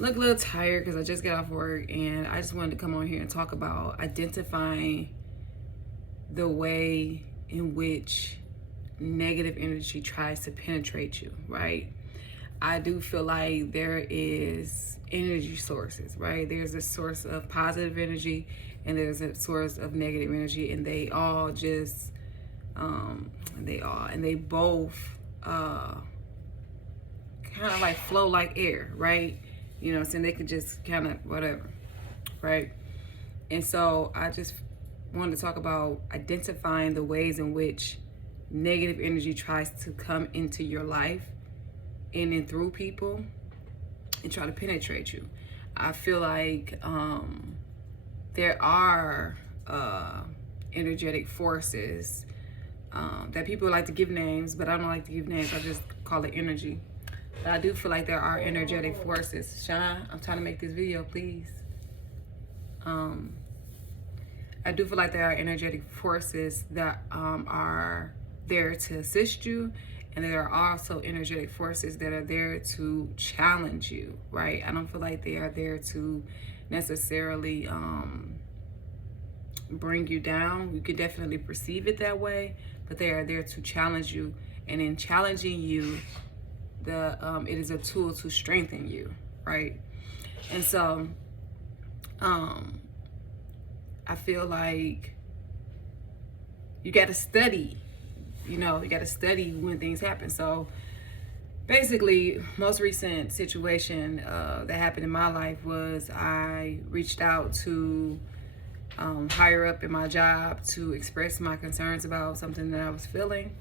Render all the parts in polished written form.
look a little tired because I just got off work, and I just wanted to come on here and talk about identifying the way in which negative energy tries to penetrate you, right? I do feel like there is energy sources, right? There's a source of positive energy and there's a source of negative energy, and they all just they both kind of like flow like air, right? You know what I'm saying? They could just kind of whatever, right? And so I just wanted to talk about identifying the ways in which negative energy tries to come into your life in and through people and try to penetrate you. I feel like there are energetic forces that people like to give names, but I don't like to give names. I just call it energy. But I do feel like there are energetic forces. Shine, I'm trying to make this video, please. I do feel like there are energetic forces that are there to assist you, and there are also energetic forces that are there to challenge you, right? I don't feel like they are there to necessarily bring you down. You can definitely perceive it that way, but they are there to challenge you, and in challenging you, it is a tool to strengthen you, right? And so I feel like you got to study, you got to study when things happen. So basically, most recent situation that happened in my life was I reached out to higher up in my job to express my concerns about something that I was feeling.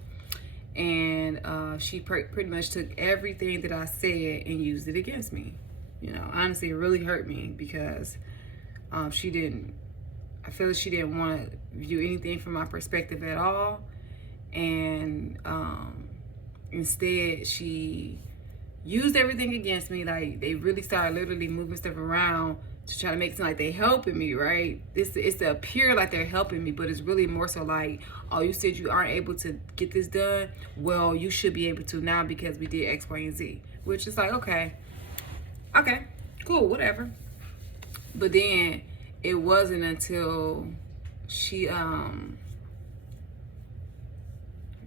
And she pretty much took everything that I said and used it against me. Honestly, it really hurt me because I feel like she didn't want to view anything from my perspective at all. And instead, she used everything against me. Like, they really started literally moving stuff around to try to make it seem like they helping me, right? It's to appear like they're helping me, but it's really more so like, oh, you said you aren't able to get this done. Well, you should be able to now because we did X, Y, and Z. Which is like, okay, cool, whatever. But then it wasn't until she trying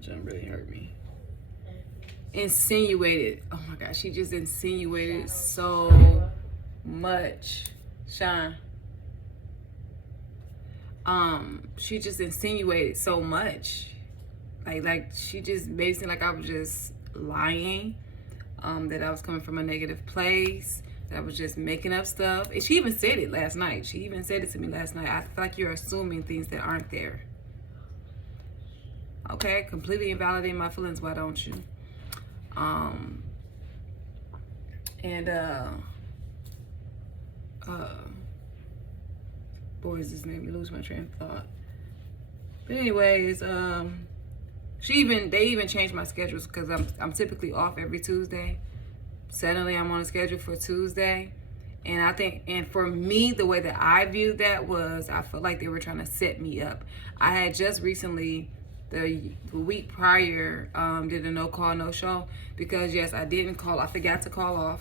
to really hurt me. Insinuated. Oh my gosh, she just insinuated so much. Shine. She just insinuated so much. Like she just made it seem like I was just lying. That I was coming from a negative place. That I was just making up stuff. And she even said it last night. She even said it to me last night. I feel like you're assuming things that aren't there. Okay, completely invalidating my feelings. Why don't you? Boys, this made me lose my train of thought. But anyways, they even changed my schedules because I'm typically off every Tuesday. Suddenly I'm on a schedule for Tuesday. And for me, the way that I viewed that was, I felt like they were trying to set me up. I had just recently, the week prior, did a no call, no show because yes, I forgot to call off.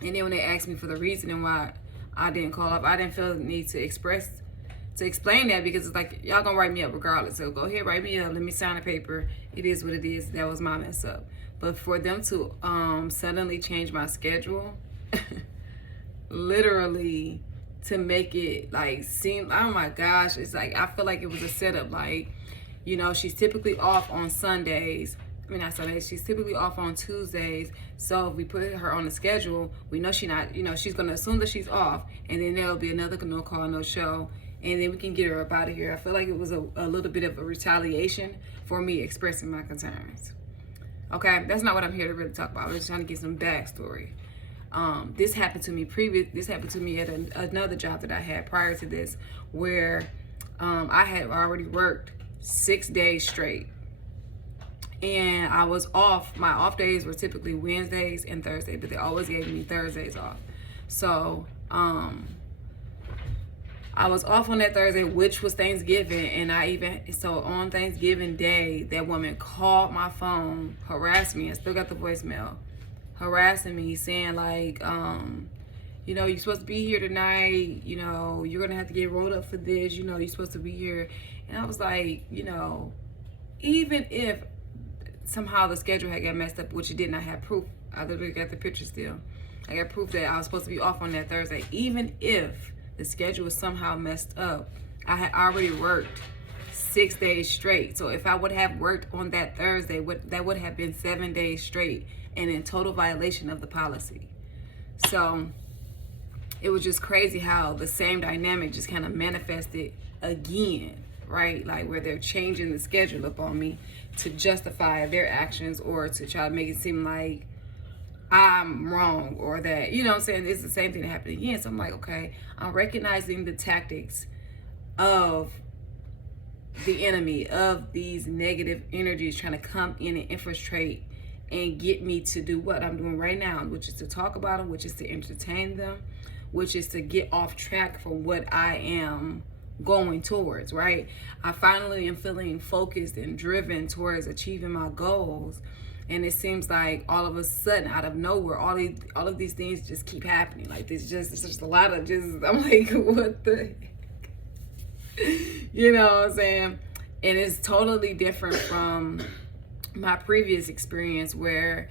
And then when they asked me for the reason why I didn't call off, I didn't feel the need to explain that because it's like, y'all gonna write me up regardless. So go ahead, write me up, let me sign a paper. It is what it is. That was my mess up. But for them to suddenly change my schedule, literally to make it like seem, oh my gosh, it's like I feel like it was a setup. Like, she's typically off on Sundays. I mean, not Sundays. She's typically off on Tuesdays. So if we put her on the schedule, we know she's not, she's going to assume that she's off. And then there'll be another no call, no show. And then we can get her up out of here. I feel like it was a little bit of a retaliation for me expressing my concerns. Okay, that's not what I'm here to really talk about. I'm just trying to get some backstory. This happened to me at another job that I had prior to this, where I had already worked 6 days straight. And I was off. My off days were typically Wednesdays and Thursdays, but they always gave me Thursdays off. So I was off on that Thursday, which was Thanksgiving, and so on Thanksgiving Day, that woman called my phone, harassed me. I still got the voicemail, harassing me, saying like, you know, you're supposed to be here tonight, you know, you're gonna have to get rolled up for this, you know, you're supposed to be here. And I was like, you know, even if somehow the schedule had got messed up, which it did not have proof, I literally got the picture still. I got proof that I was supposed to be off on that Thursday. Even if the schedule was somehow messed up, I had already worked 6 days straight. So if I would have worked on that Thursday, that would have been 7 days straight and in total violation of the policy. So it was just crazy how the same dynamic just kind of manifested again, right? Like where they're changing the schedule up on me to justify their actions or to try to make it seem like I'm wrong or that, you know what I'm saying, it's the same thing that happened again. So I'm like, okay, I'm recognizing the tactics of the enemy, of these negative energies trying to come in and infiltrate and get me to do what I'm doing right now, which is to talk about them, which is to entertain them, which is to get off track from what I am going towards, right? I finally am feeling focused and driven towards achieving my goals. And it seems like all of a sudden, out of nowhere, all of these things just keep happening. Like it's just a lot of just, I'm like, what the heck? You know what I'm saying? And it's totally different from my previous experience where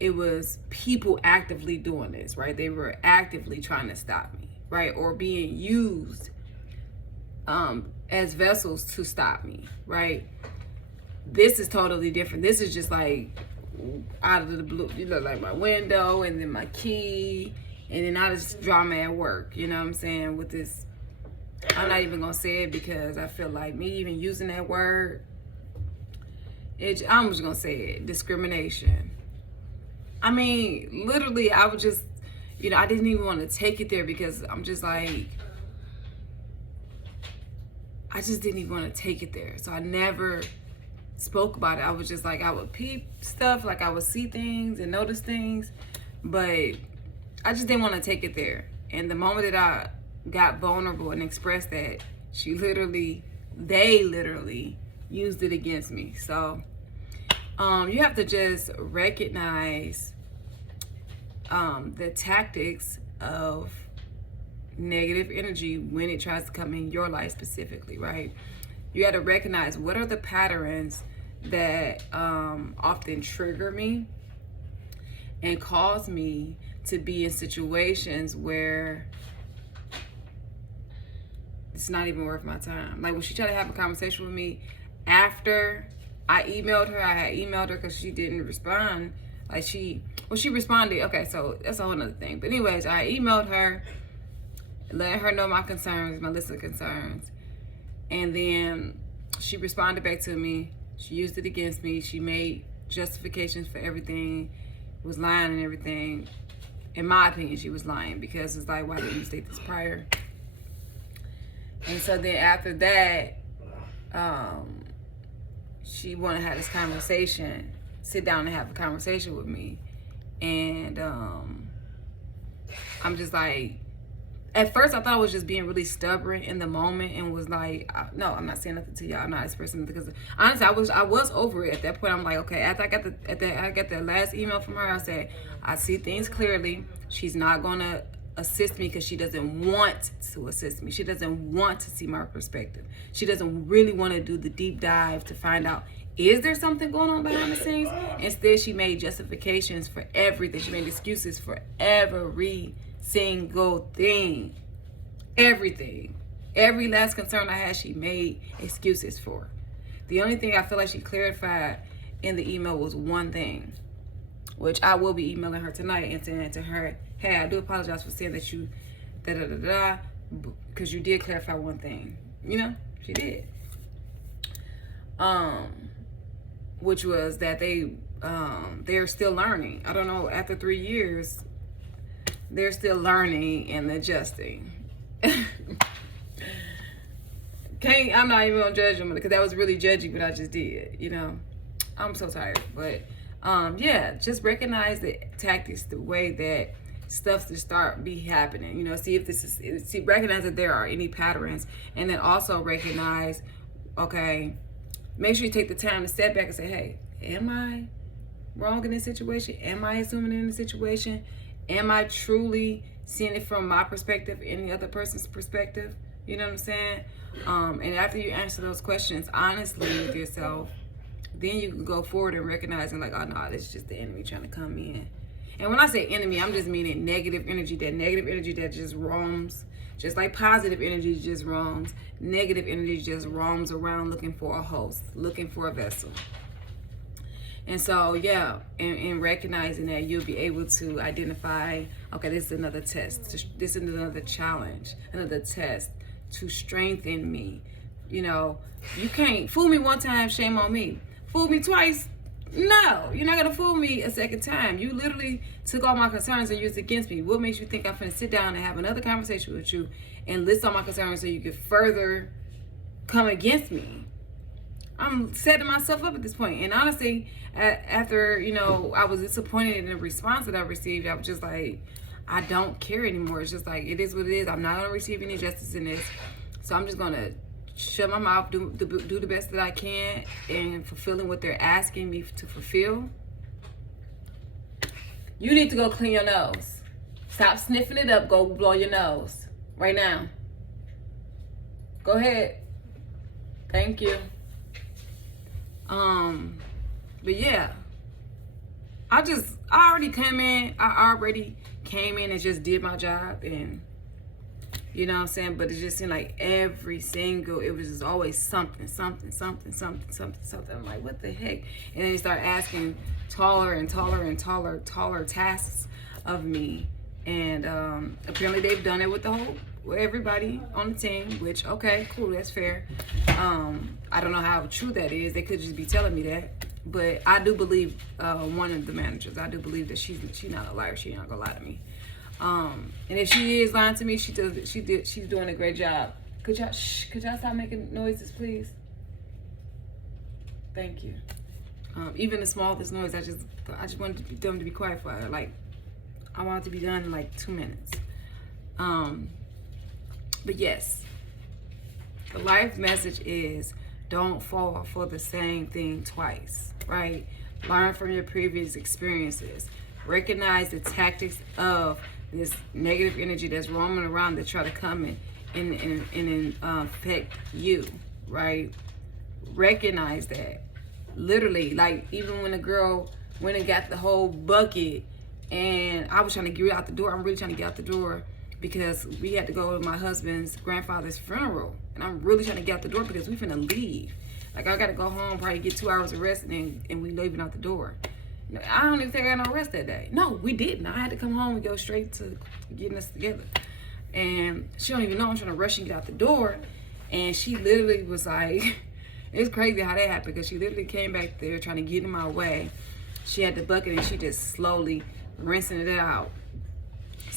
it was people actively doing this, right? They were actively trying to stop me, right? Or being used as vessels to stop me, right? This is totally different. This is just like out of the blue, you know, like my window and then my key and then all this drama at work, you know what I'm saying? With this, I'm not even gonna say it because I feel like me even using that word, I'm just gonna say it, discrimination. I mean, literally, I would just, you know, I didn't even want to take it there because I'm just like, I just didn't even want to take it there. So I never spoke about it. I was just like, I would peep stuff, like I would see things and notice things, but I just didn't want to take it there. And the moment that I got vulnerable and expressed that, they literally used it against me. So you have to just recognize the tactics of negative energy when it tries to come in your life specifically, right? You got to recognize what are the patterns that often trigger me and cause me to be in situations where it's not even worth my time. Like when she tried to have a conversation with me after I emailed her, I had emailed her because she didn't respond. Like she responded. Okay, so that's a whole nother thing. But anyways, I emailed her, letting her know my concerns, my list of concerns. And then she responded back to me. She used it against me. She made justifications for everything, was lying and everything. In my opinion, she was lying because it's like, why didn't you state this prior? And so then after that, she wanted to have this conversation, sit down and have a conversation with me. And I'm just like, at first I thought I was just being really stubborn in the moment and was like, no, I'm not saying nothing to y'all. I'm not expressing nothing because honestly, I was over it at that point. I'm like, okay, after I got the last email from her, I said, I see things clearly. She's not gonna assist me because she doesn't want to assist me. She doesn't want to see my perspective. She doesn't really want to do the deep dive to find out, is there something going on behind the scenes? Instead, she made justifications for everything. She made excuses for every single thing. Everything. Every last concern I had, she made excuses for. The only thing I feel like she clarified in the email was one thing, which I will be emailing her tonight and saying to her, hey, I do apologize for saying that you because you did clarify one thing. You know, she did. Which was that they're still learning. I don't know, after 3 years, they're still learning and adjusting. I'm not even gonna judge them because that was really judgy what I just did, you know. I'm so tired. But yeah, just recognize the tactics, the way that stuff to start be happening. You know, recognize that there are any patterns, and then also recognize, okay, make sure you take the time to step back and say, hey, am I wrong in this situation? Am I assuming in the situation? Am I truly seeing it from my perspective and the other person's perspective? You know what I'm saying? And after you answer those questions honestly with yourself, then you can go forward and recognizing like, oh no, this is just the enemy trying to come in. And when I say enemy, I'm just meaning negative energy that just roams. Just like positive energy just roams, negative energy just roams around looking for a host, looking for a vessel. And so, yeah, in recognizing that, you'll be able to identify, okay, this is another test. This is another challenge, another test to strengthen me. You know, you can't fool me one time, shame on me. Fool me twice, no, you're not gonna fool me a second time. You literally took all my concerns and used against me. What makes you think I'm gonna sit down and have another conversation with you and list all my concerns so you could further come against me? I'm setting myself up at this point. And honestly, after, you know, I was disappointed in the response that I received, I was just like, I don't care anymore. It's just like, it is what it is. I'm not gonna receive any justice in this. So I'm just gonna shut my mouth, do the best that I can in fulfilling what they're asking me to fulfill. You need to go clean your nose. Stop sniffing it up. Go blow your nose right now. Go ahead. Thank you. But yeah, I already came in and just did my job, and you know what I'm saying? But it just seemed like it was just always something. I'm like, what the heck? And then they start asking taller tasks of me. And apparently they've done it with everybody on the team, which, okay, cool, that's fair. I don't know how true that is. They could just be telling me that. But I do believe one of the managers, I do believe that she's not a liar. She's not gonna lie to me. And if she is lying to me, she's doing a great job. Could y'all stop making noises, please? Thank you. Even the smallest noise, I just wanted them to be quiet for her. Like, I want it to be done in like 2 minutes. But yes, the life message is don't fall for the same thing twice, right? Learn from your previous experiences. Recognize the tactics of this negative energy that's roaming around to try to come and affect you, right? Recognize that. Literally, like, even when a girl went and got the whole bucket and I was trying to get out the door, I'm really trying to get out the door because we had to go to my husband's grandfather's funeral. And I'm really trying to get out the door because we finna leave. Like, I gotta go home, probably get 2 hours of rest, and we leaving out the door. I don't even think I got no rest that day. No, we didn't. I had to come home and go straight to getting us together. And she don't even know I'm trying to rush and get out the door. And she literally was like, it's crazy how that happened, because she literally came back there trying to get in my way. She had the bucket and she just slowly rinsing it out.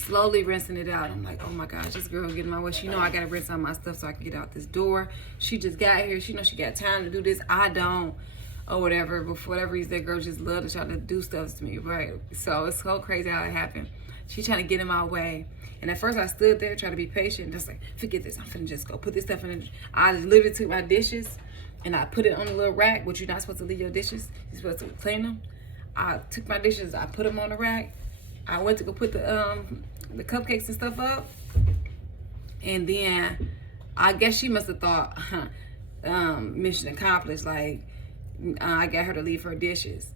I'm like, oh my gosh, this girl getting in my way. She know I gotta rinse out my stuff so I can get out this door. She just got here. She know she got time to do this. I don't. Or whatever, but for whatever reason, that girl just love to try to do stuff to me, right? So it's so crazy how it happened. She trying to get in my way. And at first I stood there trying to be patient, just like, forget this, I'm finna just go put this stuff in the, I literally took my dishes and I put it on a little rack, which you're not supposed to leave your dishes, you're supposed to clean them. I took my dishes, I put them on the rack. I went to go put the cupcakes and stuff up. And then I guess she must have thought, mission accomplished, like, I got her to leave her dishes.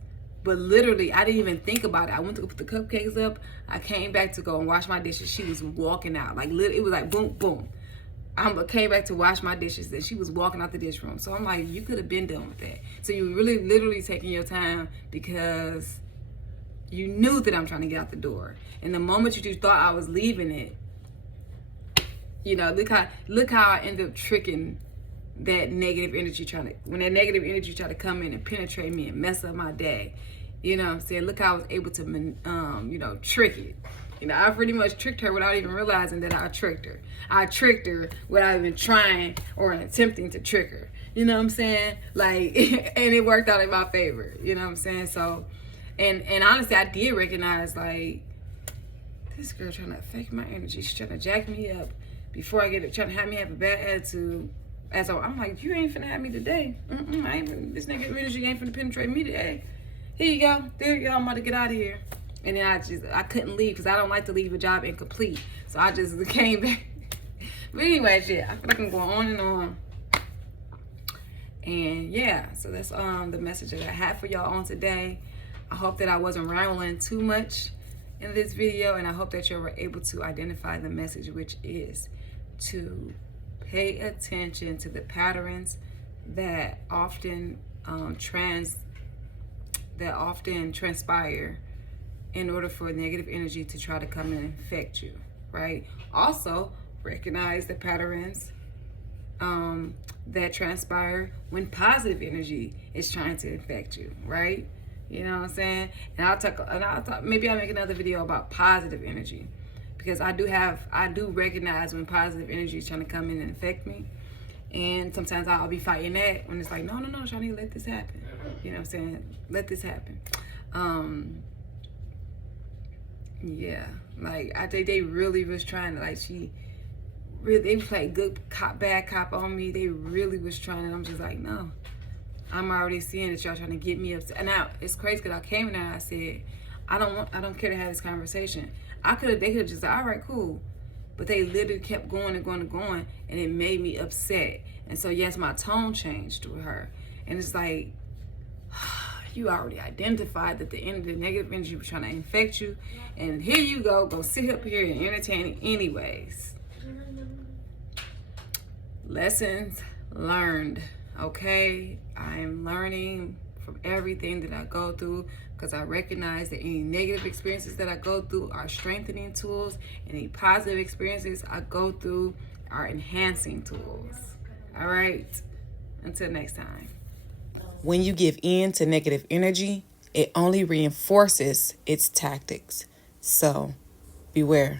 But literally, I didn't even think about it. I went to go put the cupcakes up. I came back to go and wash my dishes. She was walking out. Like, it was like boom, boom. I came back to wash my dishes and she was walking out the dish room. So I'm like, you could have been done with that. So you really literally taking your time because you knew that I'm trying to get out the door. And the moment you thought I was leaving it, you know, look how I ended up tricking that negative energy when that negative energy tried to come in and penetrate me and mess up my day. You know what I'm saying? Look how I was able to, trick it. You know, I pretty much tricked her without even realizing that I tricked her. I tricked her without even trying or attempting to trick her. You know what I'm saying? Like, and it worked out in my favor. You know what I'm saying? So, and honestly, I did recognize, like, this girl trying to affect my energy. She's trying to jack me up before I get it, trying to have me have a bad attitude. I'm like, you ain't finna have me today. This nigga energy ain't finna penetrate me today. here you go. There you go. I'm about to get out of here. And then I couldn't leave because I don't like to leave a job incomplete. So I just came back. But anyways, yeah, I feel like I'm going on and on. And yeah, so that's the message that I had for y'all on today. I hope that I wasn't rambling too much in this video, and I hope that you were able to identify the message, which is to pay attention to the patterns that often transpire in order for negative energy to try to come and infect you, right? Also, recognize the patterns that transpire when positive energy is trying to infect you, right? You know what I'm saying? And I'll talk. Maybe I'll make another video about positive energy, because I do recognize when positive energy is trying to come in and infect me, and sometimes I'll be fighting that when it's like, no, Shani, let this happen. You know what I'm saying? Let this happen. Yeah, like I think they really was trying to, like, they played good cop, bad cop on me. They really was trying, and I'm just like, no. I'm already seeing that y'all trying to get me upset. And now it's crazy because I came in there and I said, I don't care to have this conversation. They could have just said, all right, cool. But they literally kept going and going and going, and it made me upset. And so yes, my tone changed with her. And it's like, you already identified that the negative energy was trying to infect you, and here you go sit up here and entertain it anyways. Lessons learned. Okay, I am learning from everything that I go through, because I recognize that any negative experiences that I go through are strengthening tools, and any positive experiences I go through are enhancing tools. All right, until next time. When you give in to negative energy, it only reinforces its tactics. So, beware.